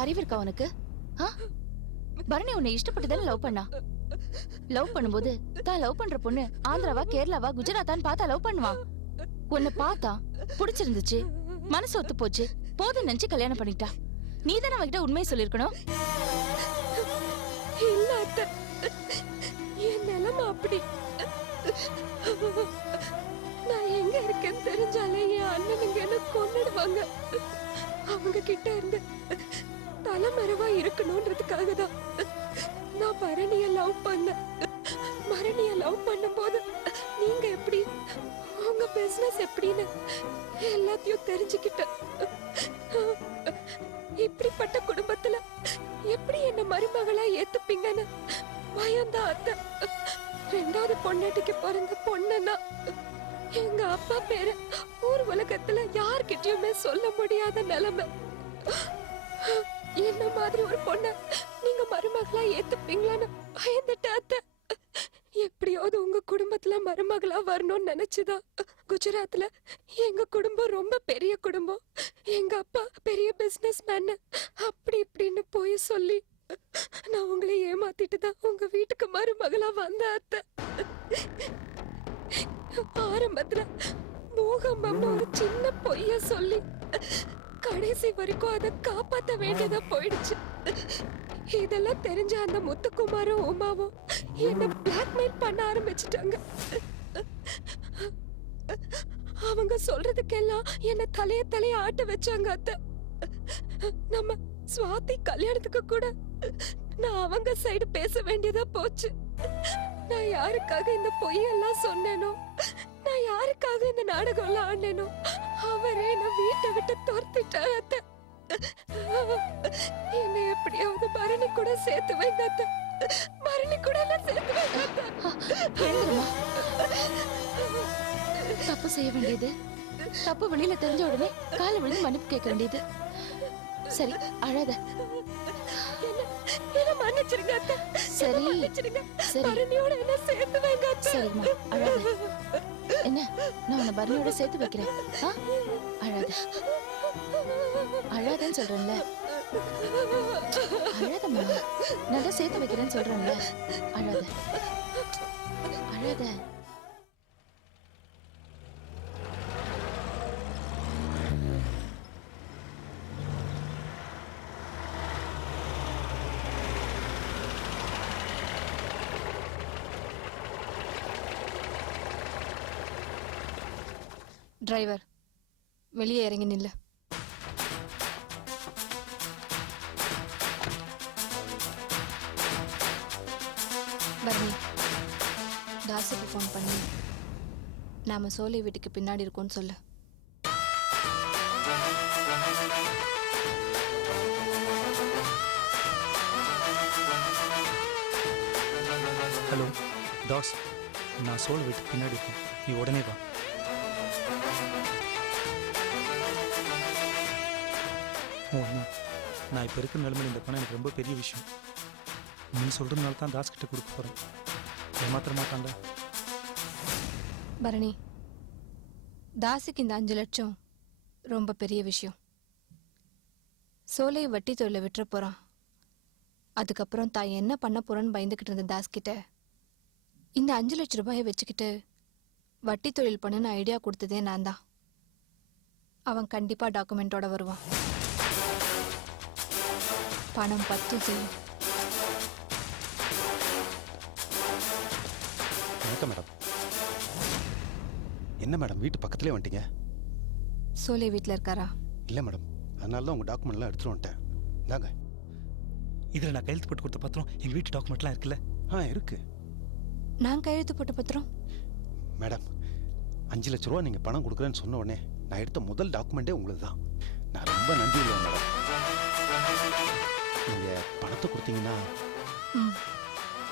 அறிவு இருக்கா உனக்கு? பரணி உன்னை இஷ்டப்பட்டுதானே லவ் பண்ணா? லவ் பண்ணும்போது தான் லவ் பண்ற பொண்ணு ஆந்திராவா கேரளாவா குஜராத்தான்னு பார்த்தா லவ் பண்ணுவா. உன்னை பார்த்தா பிடிச்சிருந்துச்சு, மனசு ஒத்து போச்சு, போதும் நினைச்சு கல்யாணம் பண்ணிட்டா. நீ தானே அவகிட்ட உண்மையை சொல்லிருக்கணும். இல்ல அத்தை, என் நிலைமை அப்படி. நான் எங்க இருக்கேன்னு தெரிஞ்சாலே என் அண்ணனுங்க என்ன கொன்னுடுவாங்க. அவங்க கிட்ட இருந்து தலைமறைவா இருக்கணும்ன்றதுக்காக தான் நான் பரணிய லவ் பண்ணேன். பரணிய லவ் பண்ணும்போது நீங்க எப்படி, உங்க பிசினஸ் எப்படின்னு எல்லாத்தையும் தெரிஞ்சுக்கிட்டேன். இப்படிப்பட்ட குடும்பத்துல எப்படி என்ன மருமகளா ஏத்துப்பீங்கன்னு பயந்தான் அத்தை. ரெண்டாவது பொண்டாட்டிக்கு பிறந்த பொண்ணுன்னா எங்க அப்பா பேரு ஊர் உலகத்துல யார்கிட்டயுமே சொல்ல முடியாத நிலைமை. என்ன மாதிரி ஒரு பொண்ண நீங்க மருமகளா ஏத்துப்பீங்களான்னு பயந்துட்ட அத்தை. எப்படியாவது உங்க குடும்பத்துல மருமகளா வரணும்னு நினைச்சுதான் குஜராத்ல எங்க குடும்பம் ரொம்ப பெரிய குடும்பம், எங்க அப்பா பெரிய பிசினஸ் மேன் அப்படி இப்படின்னு போய் சொல்லி நான் உங்களை ஏமாத்திட்டு தான் உங்க வீட்டுக்கு மருமகளா வந்த அத்தை. ஆரம்பத்துல மோகம்னு ஒரு சின்ன பொய்ய சொல்லி கடைசி வரைக்கும் அதை காப்பாத்த வேண்டியதா போயிடுச்சு. இதெல்லாம் தெரிஞ்ச அந்த முத்துக்குமாரும் உமாவும் என்ன பிளாக்மெயில் பண்ண ஆரம்பிச்சிட்டாங்க. அவங்க சொல்றதுக்கெல்லாம் என்ன தலைய ஆட்ட வச்சாங்க அத்தை. நம்ம சுவாதி கல்யாணத்துக்கு கூட நான் அவங்க சைடு பேச வேண்டியதா போச்சு. நான் யாருக்காக இந்த பொய்யெல்லாம் சொன்னேனோ, நான் யாருக்காக இந்த நாடகம் எல்லாம் ஆடினேனோ அவரே என்ன வீட்டை விட்டு துரத்திட்டார் அத்தை. என்ன எப்படியாவது பரணி கூட சேர்த்து வைங்க அத்தை. பரணி கூட எல்லாம் சேர்த்து வைங்க அத்தை. தப்பு செய்ய வேண்டியது தப்பு வெளியில தெரிஞ்ச உடனே காலை விழுந்து மன்னிப்பு கேட்க வேண்டியது. சரி, அழாத. என்ன மன்னிச்சிருங்க அத்தை. சரி சரி பரணியோட என்ன சேர்த்து வைங்க அத்தை. சரிம்மா, அழாத. என்ன, நான் உன்னை பரணியோட சேர்த்து வைக்கிறேன். அழாத, அழாதன்னு சொல்றேன்ல. அழாதம்மா, நான் தான் சேர்த்து வைக்கிறேன்னு சொல்றேன்ல. அழாத அழாத. டிரைவர், வெளியே இறங்கி நில்லு. பரணி, தாசுக்கு ஃபோன் பண்ணி நாம சோலை வீட்டுக்கு பின்னாடி இருக்கோம்னு சொல்லு. ஹலோ தாஸ், நான் சோலை வீட்டுக்கு பின்னாடி இருக்கேன், நீ உடனே வா. நான் இப்போ இருக்கிற நிலைமையில் இந்த பணம் எனக்கு ரொம்ப பெரிய விஷயம். நீ சொல்கிறதுனால தான் தாஸ் கிட்ட கொடுக்க போகிறேன். ஏமாத்திர மாட்டாங்க. பரணி, தாஸுக்கு இந்த 5 லட்சம் ரொம்ப பெரிய விஷயம். சோலையை வட்டி தொழிலை விட்டுற போகிறான். அதுக்கப்புறம் தான் என்ன பண்ண போகிறோன்னு பயந்துக்கிட்டு இருந்த தாஸ் கிட்ட இந்த 5 லட்ச ரூபாயை வச்சுக்கிட்டு வட்டி தொழில் பண்ணுன்னு ஐடியா கொடுத்ததே நான் தான். அவன் கண்டிப்பாக டாக்குமெண்ட்டோட வருவான். பணம் 10 செய்யும். வணக்கம் மேடம். என்ன மேடம், வீட்டு பக்கத்துலேயே வந்துட்டீங்க? சோலை வீட்டில் இருக்காரா? இல்லை மேடம், அதனால தான் உங்கள் டாக்குமெண்ட்லாம் எடுத்துகிட்டு வந்துட்டேன். இந்தாங்க. இதில் நான் கையெழுத்து போட்டு கொடுத்த பத்திரம் எங்கள் வீட்டு டாக்குமெண்ட்லாம் இருக்குல்ல? இருக்கு. நான் கையெழுத்து போட்ட பத்திரம்? மேடம், 5 லட்ச ரூபா நீங்கள் பணம் கொடுக்குறேன்னு சொன்ன உடனே நான் எடுத்த முதல் டாக்குமெண்ட்டே உங்களுக்கு தான். நான் ரொம்ப நன்றி இல்லை மேடம். நீங்கள் பணத்தை கொடுத்தீங்கன்னா.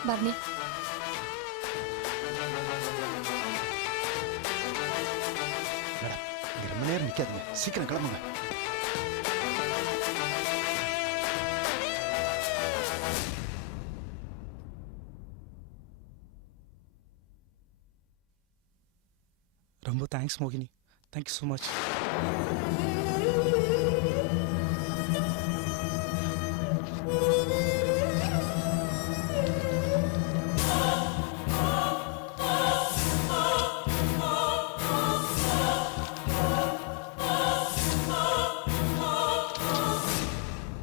பரணி, மேடம், இங்கே ரொம்ப நேரம் நிற்காதீங்க, சீக்கிரம் கிளம்புங்க. தேங்க்ஸ் மோகினி, தேங்க்யூ ஸோ மச்.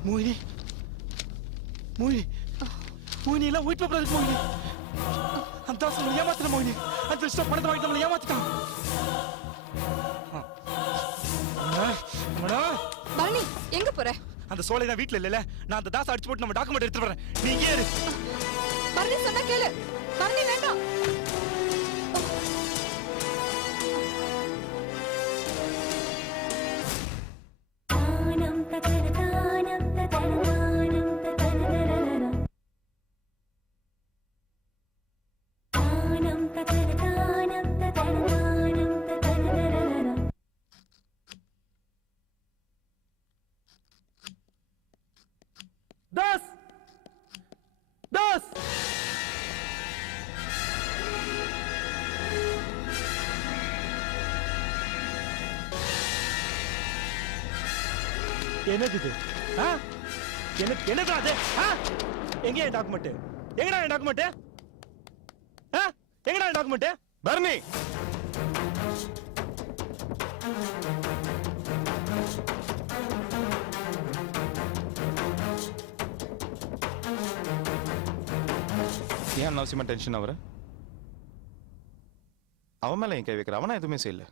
மோகினி, மோகினி, மோகினி எல்லாம் வீட்டில் போகிறது மோகினி. அந்த தாஸ் நம்மளை ஏமாத்தின மோகினி. அந்த இஷ்டம் பணத்தை வாங்கி நம்மளை ஏமாத்திட்டான். பரணி எங்க போற? அந்த சோலை தான் வீட்டில் இல்லைல்ல. நான் அந்த தாஸ் அடிச்சு போட்டு நம்ம டாக்குமெண்ட் எடுத்துட்டு வரேன். நீ இங்கே இரு. பரணி சொன்னா கேளு. பரணி வேண்டாம். தாஸ், தாஸ், என்னது இது? என்னது அது? எங்க என் டாக்குமெண்ட்? எங்கடா என் டாக்குமெண்ட்? எங்கடா என் டாக்குமெண்ட்? பரணி, ஏன் அனாவசியமா டென்ஷன் ஆகுற? அவன் மேல என் கை வைக்கிற, அவனா எதுவுமே செய்யல.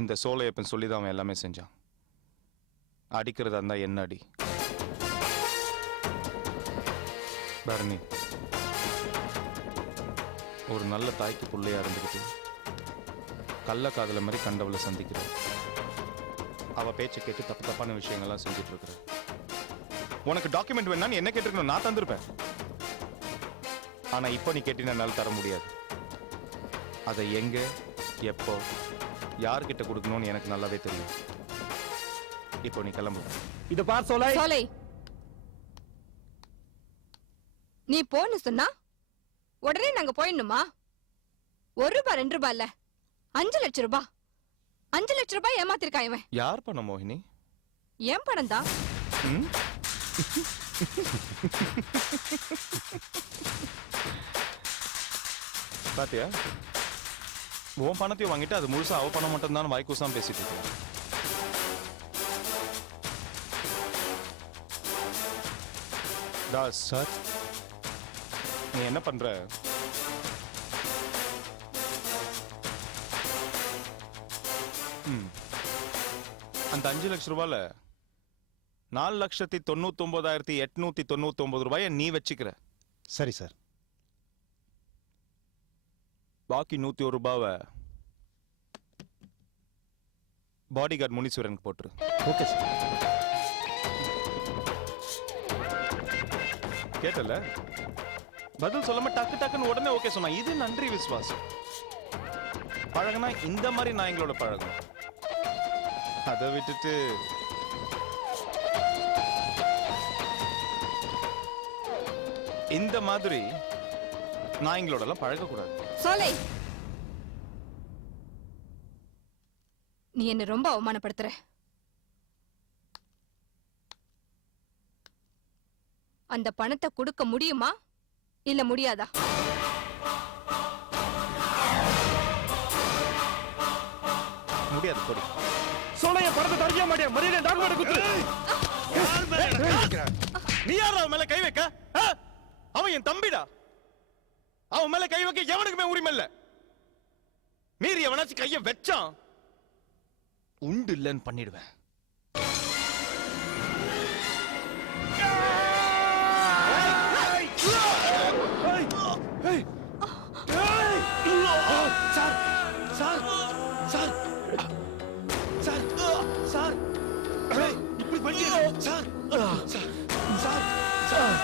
இந்த சோலையப்பன் சொல்லிதான் அவன் எல்லாமே செஞ்சான். அடிக்கிறதா இருந்தா என்ன அடி. பரணி, ஒரு நல்ல தாய்க்கு பிள்ளையா இருந்துக்கிட்டு கள்ள காதல மாதிரி கண்டவளை சந்திக்கிற, அவ பேச்சை கேட்டு தப்பு தப்பான விஷயங்கள்லாம் செஞ்சுட்டு இருக்கிற. உனக்கு டாக்குமெண்ட் வேணான்னு என்ன கேட்டிருக்கணும், நான் தந்திருப்பேன். ஆனா இப்போ நீ கேட்டினால தர முடியாது. அதை எங்க, எப்போ, யார்கிட்ட கொடுக்கணும்னு எனக்கு நல்லாவே தெரியும். இப்போ நீ கிளம்பு. இத பார் சோலை. சோலை, நீ போன்னு சொன்னா உடனே நாங்க போயிடணுமா? 1 ரூபாய் 2 ரூபாய் இல்ல, 5 லட்சம் ரூபாய். 5 லட்சம் ரூபாய் ஏமாத்திருக்கான் இவன். யார் பண்ண மோகினி? ஏன் பணம் தான். பாத்தியா, உன் பணத்தையும் வாங்கிட்டு அது முழுசா அவ பணம் மட்டும் தான் வாய்க்கூசாம பேசிட்டு இருக்க. தாஸ் சார், நீ என்ன பண்ற? அந்த 5 லட்சம் ரூபாயில 4,99,899 ரூபாயை நீ வச்சுக்கிற. சரி சார். பாக்கி 101 ரூபாவை பாடி கார்டு முனீஸ்வரனுக்கு போட்டுரு. Okay sir. கேட்டல, பதில் சொல்லாம டக்கு டக்குன்னு உடனே ஓகே சொன்னா, இது நன்றி விசுவாசம். பழகுனா இந்த மாதிரி நாயங்களோட பழகும். அதை விட்டுட்டு இந்த மாதிரி நாயங்களோட எல்லாம் பழகக்கூடாது. சோலை, நீ என்ன ரொம்ப அவமானப்படுத்துற. அந்த பணத்தை கொடுக்க முடியுமா இல்ல முடியாதா? முடியாது. கொடி. சோலைய பணத்தை தரவே மாட்டேன். மரியாதை டாக்குமெண்ட் குத்து. நீ யாரா அவன் மேல கை வைக்க? அவன் என் தம்பிடா. அவன் மேல கை வைக்க எவனுக்குமே உரிமை இல்ல. மீறி எவனாச்சும் கைய வச்சான் உண்டு இல்லன்னு பண்ணிடுவேன். இப்படி பண்ணிட்டு சார் சார் சார் சார்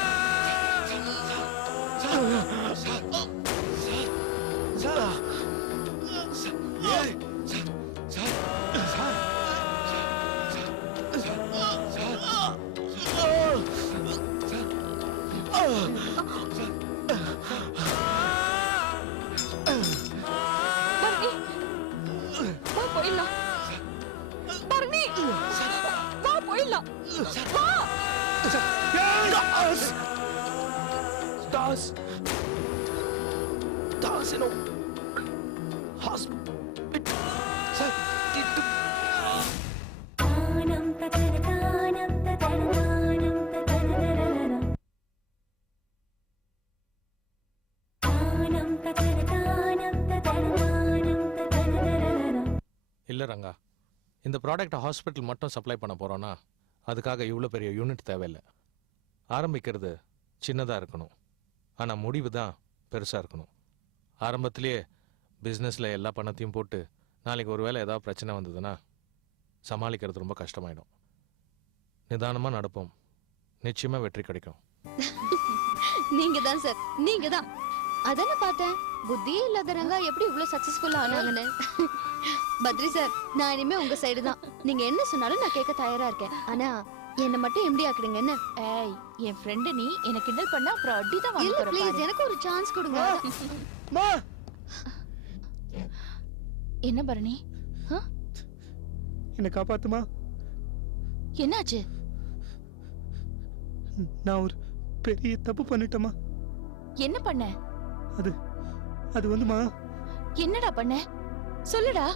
போயிடலாம். பரணி, வா போயிடலாம். வா. தாஸ் தாஸ் ஹாஸ்பிட்டல் சார் இல்லை ரங்கா, இந்த ப்ராடக்ட்டை ஹாஸ்பிட்டல் மட்டும் சப்ளை பண்ண போகிறோன்னா அதுக்காக இவ்வளோ பெரிய யூனிட் தேவையில்லை. ஆரம்பிக்கிறது சின்னதாக இருக்கணும், ஆனால் முடிவு தான் பெருசாக இருக்கணும். ஆரம்பத்திலேயே பிஸ்னஸில் எல்லா பணத்தையும் போட்டு நாளைக்கு ஒரு வேளை ஏதாவது பிரச்சனை வந்ததுன்னா சமாளிக்கிறது ரொம்ப கஷ்டமாயிடும். நிதானமாக நடப்போம், நிச்சயமாக வெற்றி கிடைக்கும். நீங்க தான் சார், நீங்க தான். அதானே பார்த்தேன், புத்தியே இல்லாத ரங்கா எப்படி இவ்வளவு சக்சஸ்ஃபுல்லா ஆனாங்கன்னு. பத்ரி சார், நான் இனிமே உங்க சைடு தான். நீங்க என்ன சொன்னாலும் நான் கேட்க தயாரா இருக்கேன். ஆனா என்ன மட்டும் எம்டி ஆக்குறீங்க என்ன? ஏய், என் ஃப்ரெண்டு நீ எனக்கு கிண்டல் பண்ணா அப்புறம் அடிதான் வாங்க இல்ல போற ப்ளீஸ், பாரு. எனக்கு ஒரு சான்ஸ் கொடுங்க. மா என்ன பரணி? என்ன காப்பாத்துமா. என்னாச்சு? நான் ஒரு பெரிய தப்பு பண்ணிட்டேமா. என்ன பண்ண? அது வந்துமா, என்னடா பண்ண? சொல்லுடா.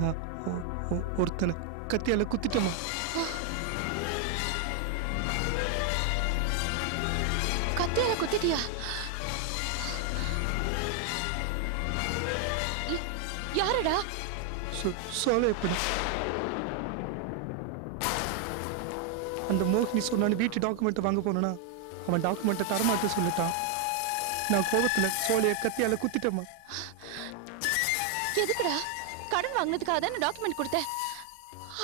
நான் ஒருத்தனை கத்தியால குத்திட்டேமா. கத்தியால குத்திட்டியா? யாருடா? சோலையப்பட அந்த மோகினி சொன்னான்னு வீட்டு டாக்குமெண்ட் வாங்க போனா அவன் டாக்குமெண்ட்டை தரமாட்ட சொல்லிட்டான். நான் கோபத்துல சோலைய கத்தியால குத்திட்டேமா. எதுக்குடா? கடன் வாங்கினதுக்காக தானே டாக்குமெண்ட் கொடுத்த.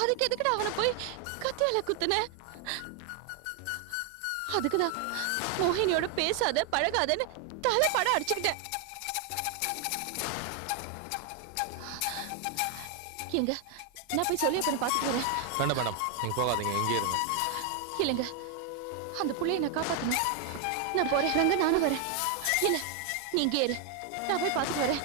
அதுக்கு எதுக்குடா அவனை போய் கத்தியால குத்துன? அதுக்குதான் மோகினியோட பேசாத பழகாதன்னு தலை படம் அடிச்சுக்கிட்டேன். எங்க நான் போய் சொல்லி அப்ப பாத்துட்டு வரேன். வேண்டாம் மேடம், நீங்கள் போகாதீங்க, எங்கேயே இருங்க. இல்லைங்க, அந்த புள்ளைய நான் காப்பாத்தணும். நான் போறேன். ரங்கா, நானும் வரேன். இல்ல, நீ இங்கே இரு, நான் போய் பாத்துட்டு வரேன்.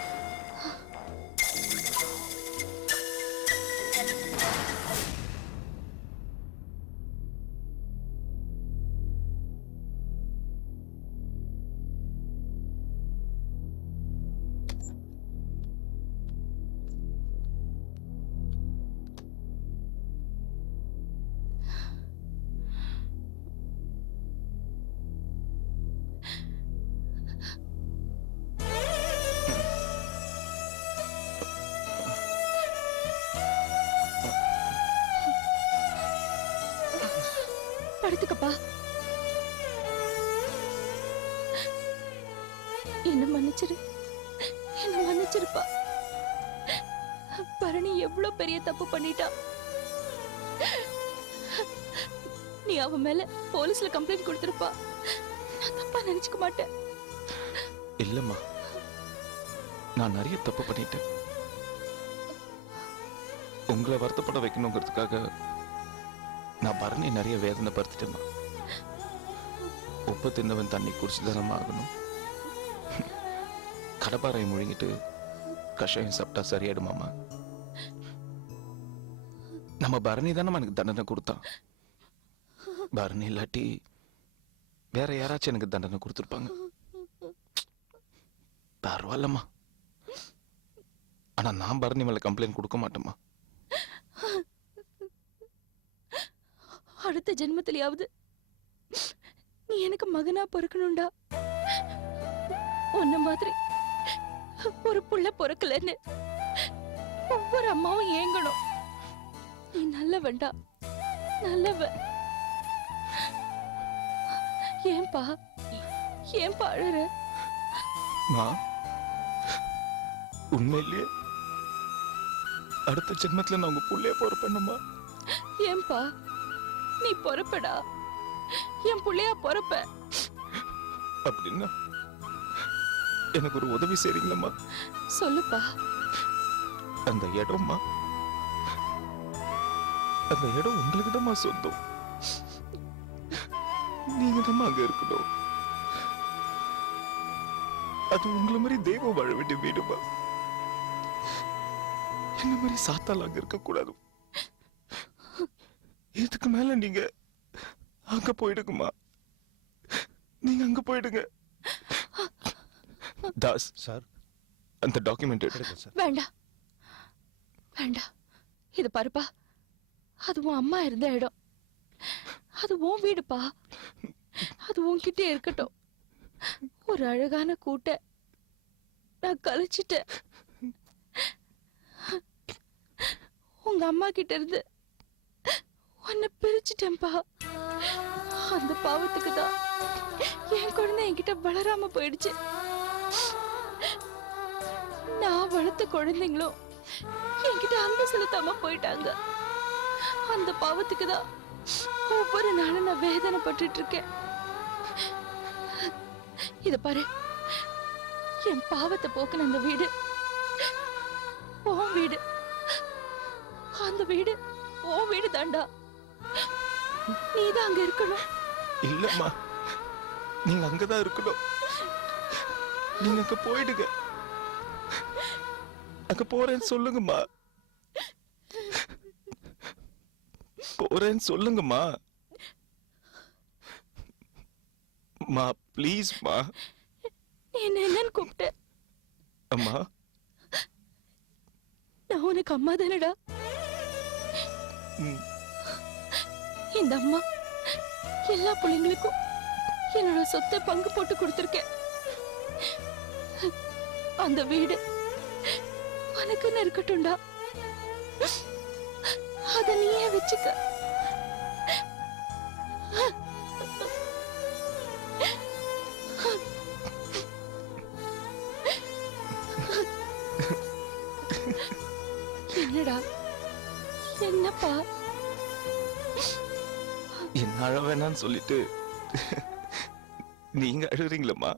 படுத்துக்கப்பா. என்ன மன்னிச்சிரு, என்ன மன்னிச்சிருப்பா. பரணி எவ்வளவு பெரிய தப்பு பண்ணிட்டா. நீ அவன் மேல போலீஸ்ல கம்ப்ளைண்ட் கொடுத்திருப்பா. நான் தப்பா நினைச்சுக்க மாட்டேன். இல்லம்மா, நான் நிறைய தப்பு பண்ணிட்டேன். உங்களை வருத்தப்பட வைக்கணுங்கிறதுக்காக நான் பரணி நிறைய வேதனை படுத்திட்டேம்மா. உப்பு தின்னவன் தண்ணி குடிச்சுதானம்மா ஆகணும். கடப்பாறையை முழுங்கிட்டு கஷாயம் சாப்பிட்டா சரியாயிடுமாமா? நம்ம பரணி தானே எனக்கு தண்டனை கொடுத்தான். பரணி இல்லாட்டி வேற யாராச்சும் எனக்கு தண்டனை கொடுத்துருப்பாங்க. பரவாயில்லம்மா, ஆனா நான் பரணி மேல கம்ப்ளைண்ட் கொடுக்க மாட்டேம்மா. அடுத்த ஜென்மத்திலேயாவது நீ எனக்கு மகனா பொறுக்கணும்டா. உன்ன மாதிரி ஒரு புள்ள பொறுக்கலன்னு ஒவ்வொரு அம்மாவும் ஏங்கணும். நீ நல்லவன்டா, நல்லவ. ஏன்பா ஏன்பா அழற? உண்மையிலேயே அடுத்த ஜென்மத்துல நான் உங்க புள்ளைய பொறுப்பேன்னுமா. ஏன்பா நீ பொறுப்படா, என் புள்ளையா பொறுப்ப. அப்படின்னா எனக்கு ஒரு உதவி செய்றீங்களம்மா? சொல்லுப்பா. அந்த இடம்மா, அந்த இடம் உங்களுக்கு தான் சொந்தம். நீங்க தான் அங்க இருக்கணும். அது உங்களை மாதிரி தெய்வம் வாழ வேண்டிய வீடுமா. என்ன மாதிரி சாத்தால் அங்க இருக்க கூடாது. இதுக்கு மேல நீங்க அங்க போயிடுங்கம்மா. நீங்க அங்க போயிடுங்க. தாஸ் சார் அந்த டாக்குமெண்ட் எடுங்க சார். வேண்டாம் வேண்டாம். இது பாருப்பா, அது உன் அம்மா இருந்த இடம். அது உன் வீடுப்பா. அது உன்கிட்டே இருக்கட்டும். ஒரு அழகான கூட்ட நான் கலைச்சிட்டேன். உங்க அம்மா கிட்ட இருந்து உன்னை பிரிச்சுட்டேன்பா. அந்த பாவத்துக்கு தான் என் குழந்தை என்கிட்ட வளராம போயிடுச்சு. நான் வளர்த்த குழந்தைங்களும் என்கிட்ட அன்பு செலுத்தாம போயிட்டாங்க. அந்த பாவத்துக்கு தான் ஒவ்வொரு நாளும் நான் வேதனைப்பட்டுட்டு இருக்கேன். இத பாரு, என் பாவத்தை போக்குன அந்த வீடு உன் வீடு. அந்த வீடு உன் வீடு தாண்டா. நீதான் அங்க இருக்கணும். இல்லம்மா, நீங்க அங்கதான் இருக்கணும். நீங்க அங்க போயிடுங்க. அங்க போறேன்னு சொல்லுங்கம்மா. போறேன்னு சொல்லுங்கம்மா. மா ப்ளீஸ்மா. நீ என்ன என்னன்னு கூப்பிட்ட? அம்மா நான் உனக்கு அம்மா தானடா. இந்த அம்மா எல்லா பிள்ளைங்களுக்கும் என்னோட சொத்தை பங்கு போட்டு கொடுத்திருக்கேன். அந்த வீடு உனக்குன்னு இருக்கட்டும்டா. அத நீயே வச்சுக்க. என்னடா, என்னப்பா? என்ன அழ வேணான்னு சொல்லிட்டு நீங்க அழுறீங்களம்மா?